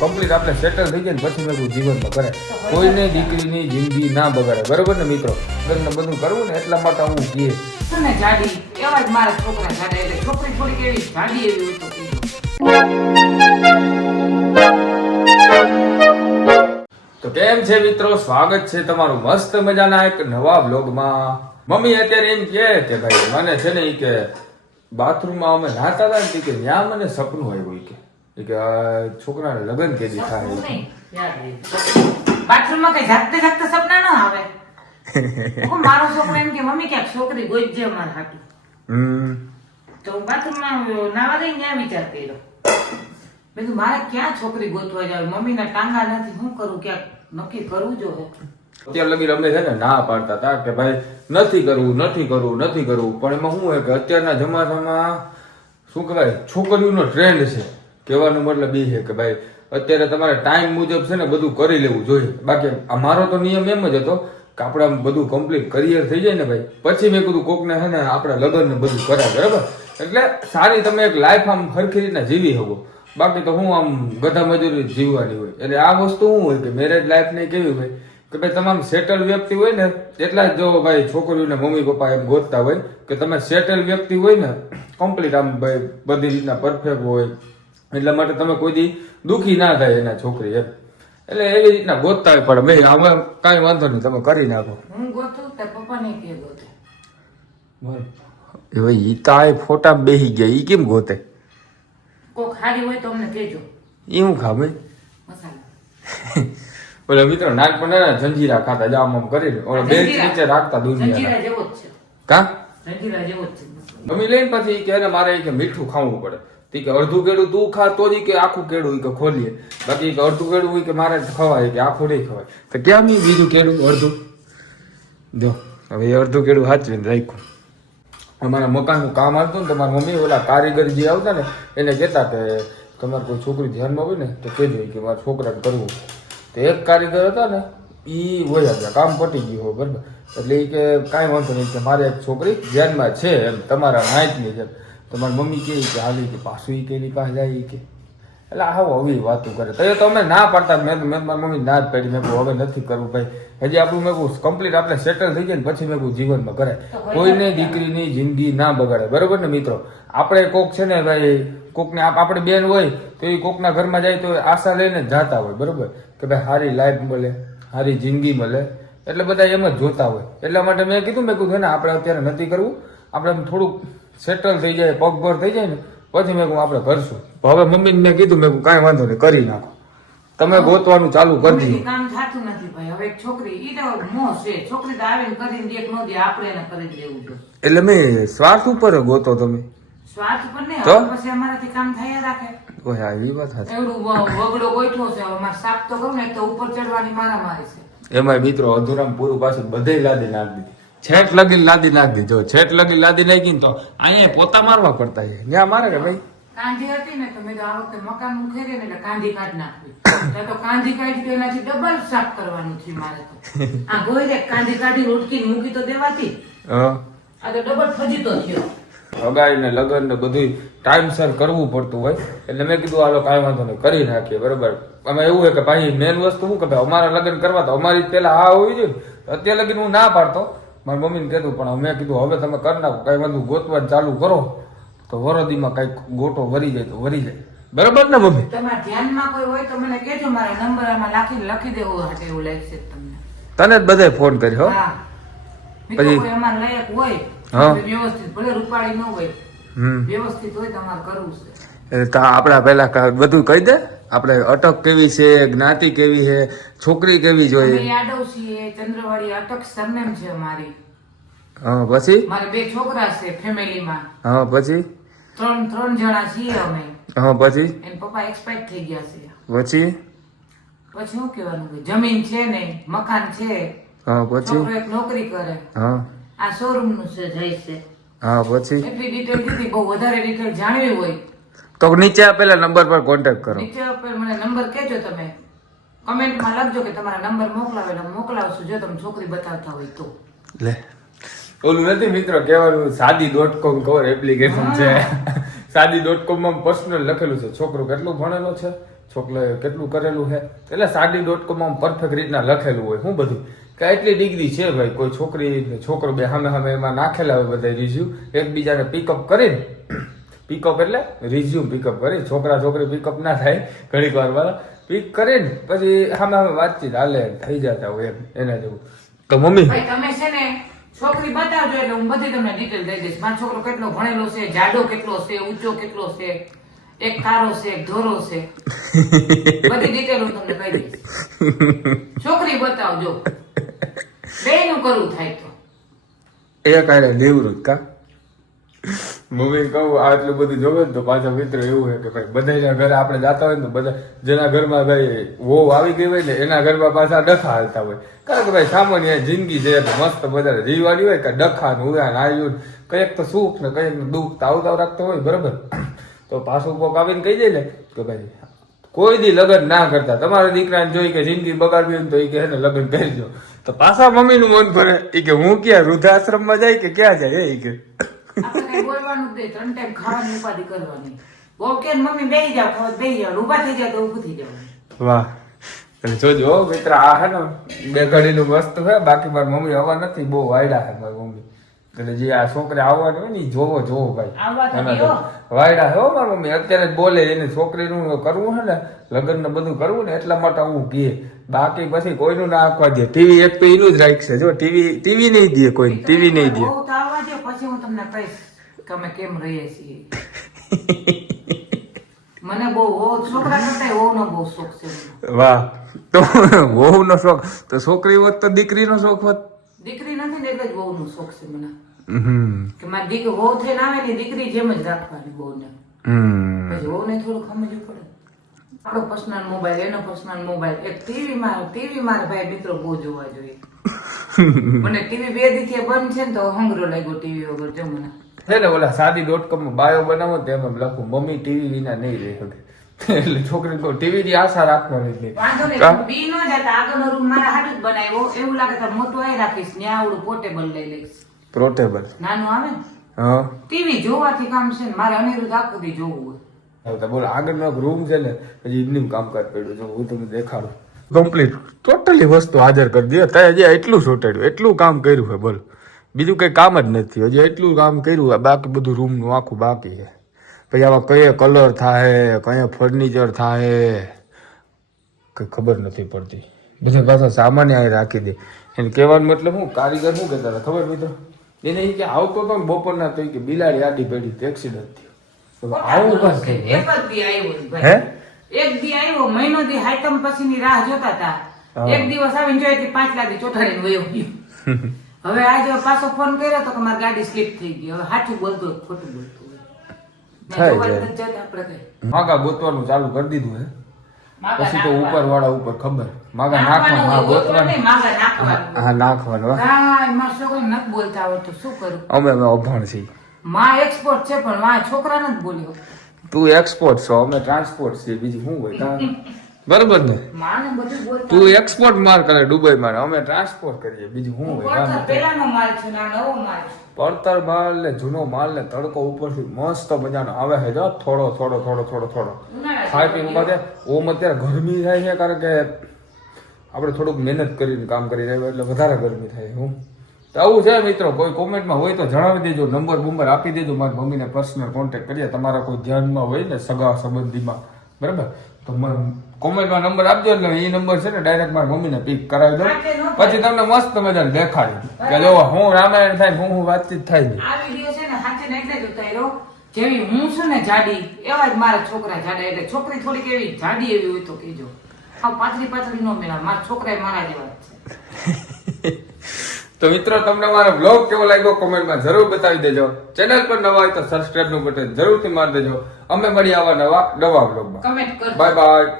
Complete આપણે settle થઈ જાય ને પછી મેં જીવનમાં કરે. કોઈને દીકરીની જિંદગી ના બગાડે. બરોબર ને મિત્રો? લગ્ન બધું કરવું ને એટલા માટે હું કહે તને જાડી એવા જ મારા છોકરા જાડા એટલે છોકરી થોડીક એવી જાડી એવી તો તો કેમ છે મિત્રો? સ્વાગત છે તમારું મસ્ત મજાના એક નવા વ્લોગમાં. મમ્મી અત્યારે એમ કહે કે ભાઈ મને છે ને કે બાથરૂમમાં અમે નાતા હતા ને કે ત્યાં મને સપનું આવ્યું કે. કે આ છોકરાને લગ્ન કેદી થાય બાથરૂમમાં બાથરૂમમાં કઈ જાગતે જાગતે સપના ન આવે મારો છોકરો એમ કે મમ્મી ક્યાંક છોકરી ગોતજે અમારા હાટુ હમ તો હું બાથરૂમમાં નાવા ગઈ ત્યાં વિચાર કર્યો મેં કીધું મારે ક્યાં છોકરી ગોતવા જાવ મમ્મીના ટાંગા નથી શું કરું ક્યાંક નક્કી કરવું જો અત્યાર લગી અમે છે ને ના પાડતા હતા કે ભાઈ નથી કરવું નથી કરવું નથી કરવું પણ એમાં શું હોય કે અત્યારના જમાનામાં શું કહેવાય છોકરીઓનો ટ્રેન્ડ છે કહેવાનો મતલબ એ છે કે ભાઈ, અત્યારે તમારે ટાઈમ મુજબ છે ને બધું કરી લેવું જોઈએ. બાકી અમારો તો નિયમ એમ જ હતો કે આપણે બધું કમ્પ્લીટ કરિયર થઈ જાય ને ભાઈ, પછી મેં કીધું કોકને છે ને આપણે લગ્ન ને બધું કરાય, બરાબર? એટલે સારી તમે એક લાઈફ આમ સરખી રીતના જીવી શકો. બાકી તો હું આમ ગધા મજૂરી જીવવાની હોય. એટલે આ વસ્તુ શું હોય કે મેરેજ લાઈફ ને કેવી હોય? કે ભાઈ તમામ સેટલ વ્યક્તિ હોય ને, એટલા જ જો ભાઈ છોકરીઓને મમ્મી પપ્પા એમ ગોતતા હોય, કે તમે સેટલ વ્યક્તિ હોય ને કમ્પ્લીટ આમ ભાઈ બધી રીતના પરફેક્ટ હોય. એટલા માટે તમે કોઈ દી દુખી ના થાય એના છોકરી એમ. એટલે એવી રીતના ગોતતા હોય પણ ભાઈ આમાં કાંઈ વાંધો નહીં તમે કરી નાખો. હું ગોતું તાર પપ્પાને કે ગોતે. એ ભાઈ ઈ તાય ફોટા બેહી ગયા ઈ કેમ ગોતે? કોક હારી હોય તો અમને કહેજો. ઈ હું ખાવે ઓલા મિત્રો નાનપણના જંજીરા ખાતા જામ આમ કરીને. ઓલા બેન્ચ નીચે રાખતા દુનિયા જંજીરા જેવો જ છે. કા? જંજીરા જેવો જ છે. મમ્મી લઈને પછી કે "અરે મારે કે મીઠું ખાવું પડે. તી કે અડધું કેળું તું ખા, તો જ કે આખું કેળું કે ખોલીએ. બાકી કે અડધું કેળું હોય કે મારે ખવાય કે આખું નહીં ખવાય. તો કેમ ઈ બીજું કેળું અડધું? જો, હવે એ અડધું કેળું સાચવીને રાખ્યું. અમારા મકાનનું કામ આવતું ને તો મારા મમ્મી ઓલા કારીગર જે આવતા ને, એને કહેતા કે તમારે કોઈ છોકરી ધ્યાનમાં હોય ને, તો કહેજો કે મારા છોકરાને કરવું તો એક કારીગર હતા ને એ હોય ગયા કામ પટી ગયું હોય, બરાબર. એટલે એ કે કાંઈ વાંધો નહીં, કે મારે એક છોકરી ધ્યાનમાં છે એમ, તમારા માહિતની છે તો મારી મમ્મી કહે કે હાલી કે પાછું એ કે પાસે જાય કે. એટલે આવો આવી વાતો કરે. તો એ તો અમે ના પાડતા મેં મેં મારી મમ્મી ના જ પાડી. મેં હવે નથી કરવું ભાઈ. હજી આપણું મેં કમ્પ્લીટ આપણે સેટલ થઈ જાય ને પછી મેં જીવનમાં કરે કોઈને દીકરીની જિંદગી ના બગાડે. બરોબર ને મિત્રો? આપણે કોક છે ને ભાઈ કોકને આપ- આપણે બેન હોય તો એ કોકના ઘરમાં જાય તો આશા લઈને જાતા હોય. બરોબર? કે ભાઈ સારી લાઈફ મળે સારી જિંદગી મળે. એટલે બધા એમ જ જોતા હોય. એટલા માટે મેં કીધું મેં કીધું ને આપણે અત્યારે નથી કરવું. આપણે થોડુંક સેટલ થઈ જાય પગભર થઈ જાય ને પછી મેં આપણે કરશું હવે મમ્મીને મેં કીધું મેં કાંઈ વાંધો નહીં કરી નાખો. તમે ગોતવાનું ચાલુ કરી દીધું. કામ થાતું નથી ભાઈ. હવે એક છોકરી ઈ તો મો છે. છોકરી તો આવીને કરીને દે કે ન દે આપણે એને કરી દેવું એટલે મેં સ્વાર્થ ઉપર ગોતો તમે. સ્વાર્થ ઉપર નહીં તો? પછી અમારાથી કામ થયા રાખે. ઓય આ એ વાત હતી એવડું વગડો ગોઠવો છે. હવે મારે સાપ તો કરું ને તો ઉપર ચડવાની મારા મારી છે. એમાં મિત્રો અધુરામ પૂરું પાછું બધે લાદી નાખી દીધી. છેટ લગી લાદી નાખી દીધો છેટ લગી લાદી નાખી તો અહીંયા પોતા મારવા પડતા છે ત્યાં મારે કે ભાઈ? કાંધી હતી ને તો મેં તો આ વખતે મકાન ઉખેરી ને કાંધી કાઢ નાખવી. તો કાંધી કાઢી તો એનાથી ડબલ સાફ કરવાનું છે મારે તો. આ ગોયરે કાંધી કાઢી રોટકી મૂકી તો દેવાતી. આ તો ડબલ ફજીતો થયો. અગાઈ ને લગન ને બધું ટાઈમસર કરવું પડતું હોય. એટલે મેં કીધું હાલો કાંઈ વાંધો નહીં કરી નાખીએ બરોબર. અમે એવું હોય કે ભાઈ મેન વસ્તુ શું કે ભાઈ અમારા લગ્ન કરવા તો અમારી પેલા આ હોવી જોઈએ અત્યારે લગીન હું ના પાડતો. મારી મમ્મીને કીધું પણ મેં કીધું હવે તમે કરી નાખો કાંઈ બધું ગોતવા ચાલુ કરો. તો વરદીમાં કાંઈક ગોટો વરી જાય તો વરી જાય. બરાબર ને મમ્મી? તમારા ધ્યાનમાં કોઈ હોય તો મને કહેજો મારા નંબર આમાં લખી લખી દેવો હશે એવું લાગશે તમને. તને જ બધાય ફોન કર્યો હા? પછી- એમાં લાયક હોય હા. વ્યવસ્થિત ભલે રૂપાળી ન હોય વ્યવસ્થિત હોય તમારે કરવું છે. આપણા પેલા કા- બધું કહી દે. આપણે અટક કેવી છે જ્ઞાતિ કેવી છે છોકરી કેવી જોઈએ? યાદવ છીએ ચંદ્રવાડી અટક સરનેમ છે અમારી. હા પછી? મારે બે છોકરા છે ફેમિલીમાં. હા પછી? ત્રણ ત્રણ જણા છીએ અમે. હા પછી? એન પપ્પા એક્સપાયર થઈ ગયા છે. પછી? પછી શું કહેવાનું જમીન છે ને મકાન છે. હા પછી? છોકરો એક નોકરી કરે. હા. આ શોરૂમનું છે જાય છે. હા પછી? એટલી ડિટેલ કીધી બહુ વધારે ડિટેલ જાણવી હોય. તો નીચે આપેલા નંબર પર કોન્ટેક્ટ કરો. નીચે આપેલ મને નંબર કહેજો તમે. કમેન્ટમાં લખજો કે તમારા નંબર મોકલાવેલા મોકલાવશું. જો તમે છોકરી બતાવતા હોય તો. લે. ઓલું નથી મિત્રો કહેવાનું સાદી ડોટ કોમ કવર એપ્લિકેશન છે. સાદી ડોટ કોમમાં પર્સનલ લખેલું છે. છોકરો કેટલું ભણેલો છે? છોકરાએ કેટલું કરેલું છે? એટલે સાદી ડોટ કોમમાં પરફેક્ટ રીતના લખેલું હોય શું બધું. કે એટલી ડિગ્રી છે ભાઈ કોઈ છોકરી છોકરો બે સામે સામે એમાં નાખેલા હોય બધા રિઝ્યુ એકબીજાને પિકઅપ કરીને પિકઅપ એટલે રિઝ્યુમ પિકઅપ કરી. છોકરા છોકરી પિકઅપ ના થાય ઘડીક વાર વાળા. પિક કરીને પછી સામે સામે વાતચીત હાલે થઈ જતા હોય એમ એના જેવું. તો મમ્મી? તમે છે ને છોકરી બતાવજો એટલે હું બધી તમને ડિટેલ દઈ દઈશ. મારો છોકરો કેટલો ભણેલો છે જાડો કેટલો છે ઊંચો કેટલો છે એક કારો છે એક ધોરો છે. બધી ડિટેલ હું તમને કહી દઈશ. છોકરી બતાવજો. બે નું કરવું થાય તો. એ કાલે લેવરું કા? મમ્મી કહું આટલું બધું જોવે ને તો પાછા મિત્ર એવું હોય કે ભાઈ બધાના ઘરે આપણે જાતા હોય ને બધા, જેના ઘરમાં ભાઈ વહુ આવી ગઈ હોય ને એના ઘરમાં પાછા ડખા હાલતા હોય. કારણ કે ભાઈ સામાન્ય જિંદગી છે મસ્ત બધા જીવવાની હોય કે ડખા ને ઉયા ને આવ્યું કંઈક તો સુખ ને કંઈક દુઃખ તાવ તાવ રાખતો હોય, બરાબર? તો પાછું કોક આવીને કહી જાય ને કે ભાઈ, કોઈ દી લગ્ન ના કરતા. તમારા દીકરાને જોઈ કે જિંદગી બગાડવી હોય તો એ કે લગ્ન કરજો તો પાછા મમ્મીનું મન ભરે એ કે હું ક્યાં વૃદ્ધાશ્રમમાં જાય કે ક્યાં જાય એ કે. આપણે બોલવાનું જ ત્રણ ટાઈમ ખાવાની ઉપાધિ કરવાની. બહુ મમ્મી બેહી જાવ ખાવા બેહી જાવ ઊભા થઈ જાય તો ઊભું થઈ જવાનું વાહ. અને જોજો મિત્ર આ હે ને બે ઘડીનું વસ્તુ હે બાકી મારી મમ્મી હવા નથી બહુ વાયડા હે મારી મમ્મી. એટલે જે આ છોકરી આવવાની હોય ને જોવો જોવો ભાઈ. વાયડા હે મારી મમ્મી અત્યારે જ બોલે એને છોકરીનું કરવું હે ને લગ્ન ને બધું કરવું ને એટલા માટે હું કહે બાકી પછી કોઈનું ના આપવા દે. ટીવી એક તો એનું જ રાખશે જો ટીવી ટીવી નહીં દે કોઈ ટીવી નહીં દો. પછી હું તમને કહીશ કે અમે કેમ રહીએ છીએ. મને બહુ છોકરા કરતા વહુનો બહુ શોખ છે વાહ તો વહુ નો શોખ. તો છોકરી હોત તો દીકરીનો શોખ હોત? દીકરી નથી ને એટલે જ વહુનો શોખ છે મને. કે મારી દીકરી વહુ થઈને આવે ને દીકરી જેમ જ રાખવાની વહુને હમ. પછી વહુને થોડું સમજવું પડે. આપણો પર્સનલ મોબાઈલ એનો પર્સનલ મોબાઈલ એક ટીવી માં ટીવી મારા ભાઈ મિત્રો બહુ જોવા જોઈએ. મને ટીવી બે દીથી બંધ છે ને તો હંગરો લાગ્યો ટીવી વગર જો મને. એટલે ઓલા સાદી ડોટ કોમ બાયો બનાવો તેમ એમ લખું મમ્મી ટીવી વિના નહીં રહી. શકે એટલે છોકરી કોઈ ટીવી ની આશા રાખવા રહી. વાંધો નહીં બી નો જતા આગળનો રૂમ મારા હાટુ જ બનાવ્યો. એવું લાગે તો મોટો એ રાખીશ ત્યાં આવડું પોર્ટેબલ લઈ લઈશ. પોર્ટેબલ નાનું આવે ને? હા. ટીવી જોવાથી કામ છે ને મારે અનિરુદ્ધ આખો દી જોવું હોય. બોલો, આગળનો એક રૂમ છે ને, હજી એમનું કામકાજ પડ્યું છે, હું તમને દેખાડું. કમ્પ્લીટ ટોટલી વસ્તુ હાજર કરી દે ત્યાં હજી એટલું સોટાડ્યું, એટલું કામ કર્યું છે, બોલ. બીજું કંઈ કામ જ નથી. હજી એટલું કામ કર્યું બાકી બધું રૂમનું આખું બાકી છે. પછી આવા કયે કલર થાય કયા ફર્નિચર થાય કંઈ ખબર નથી પડતી. બધા પાછા સામાન્ય રાખી દે. એને કહેવાનું મતલબ હું, કારીગર શું કહેતા હતા, ખબર મિત્રો? એને એ કે, આવતો તો ને બપોરના તો કે, બિલાડી આડી પડી એક્સિડન્ટ થયો. તો આવું બસ બોલો એક જ દી આવ્યો હે? ભાઈ. એક દી આવ્યો મહિનો દી હાઈકમ પછી ની રાહ જોતા હતા એક દિવસ આવીને જોઈએ કે પાંચ લાખ ચોથાડી વયો ગયો. હવે આજે પાછો ફોન કર્યો તો કે મારી ગાડી સ્લીપ થઈ ગઈ. હવે સાચું બોલતો ખોટું બોલતો. માગા ગોતવાનું ચાલુ કરી દીધું હે. પછી તો ઉપર વાળા ઉપર ખબર. માગા નાખવાનું નાખવાનું હા ગોતવાનું. નાખવાનું. મારા છોકરાને નથી બોલતા આવડતું શું કરું? અમે અમે અભણ છીએ. માં એક્સપોર્ટ છે પણ માં છોકરાને જ બોલ્યો. તું એક્સપોર્ટ છો અમે ટ્રાન્સપોર્ટ છીએ બીજું શું હોય? બરોબર ને? તું એક્સપોર્ટ માર કરે દુબઈ માં અમે ટ્રાન્સપોર્ટ કરીએ બીજું શું હોય? પડતર પેલાનો માલ છે ને નવો માલ પડતર માલ ને જૂનો માલ ને તડકો ઉપરથી મસ્ત મજાનો આવે છે જો થોડો થોડો થોડો થોડો થોડો. ખાઈ પીને બધે ઓમ અત્યારે ગરમી થાય છે કારણ કે આપણે થોડુંક મહેનત કરીને કામ કરી રહ્યા એટલે વધારે ગરમી થાય હું. તો આવું છે મિત્રો. કોઈ કોમેન્ટમાં હોય તો જણાવી દેજો નંબર બંબર આપી દેજો. મારી મમ્મીને પર્સનલ કોન્ટેક્ટ કરીએ. તમારા કોઈ ધ્યાનમાં હોય ને સગા સંબંધીમાં. બરાબર? તો કોમેન્ટમાં નંબર આપજો એટલે એ નંબર છે ને ડાયરેક્ટ મારી મમ્મીને પિક કરાવી દો પછી તમને મસ્ત મજાને દેખાડી કે જો હું રામાયણ થાય હું હું વાતચીત થાય આ વીડિયો છે ને સાચે ને એટલે ઉતાર્યો જેવી હું છું ને જાડી એવા જ મારા છોકરા જાડા. એટલે છોકરી થોડીક એવી જાડી એવી હોય તો કહેજો. હા પાતળી પાતળી નો મેળા મારા છોકરા મારા જેવા છે. તો મિત્રો તમને મારો બ્લોગ કેવો લાગ્યો કોમેન્ટમાં જરૂર બતાવી દેજો. ચેનલ પર નવા હોય તો સબસ્ક્રાઇબનું બટન જરૂરથી મારી દેજો. અમે મળી આવા નવા નવા બ્લોગમાં કમેન્ટ બાય બાય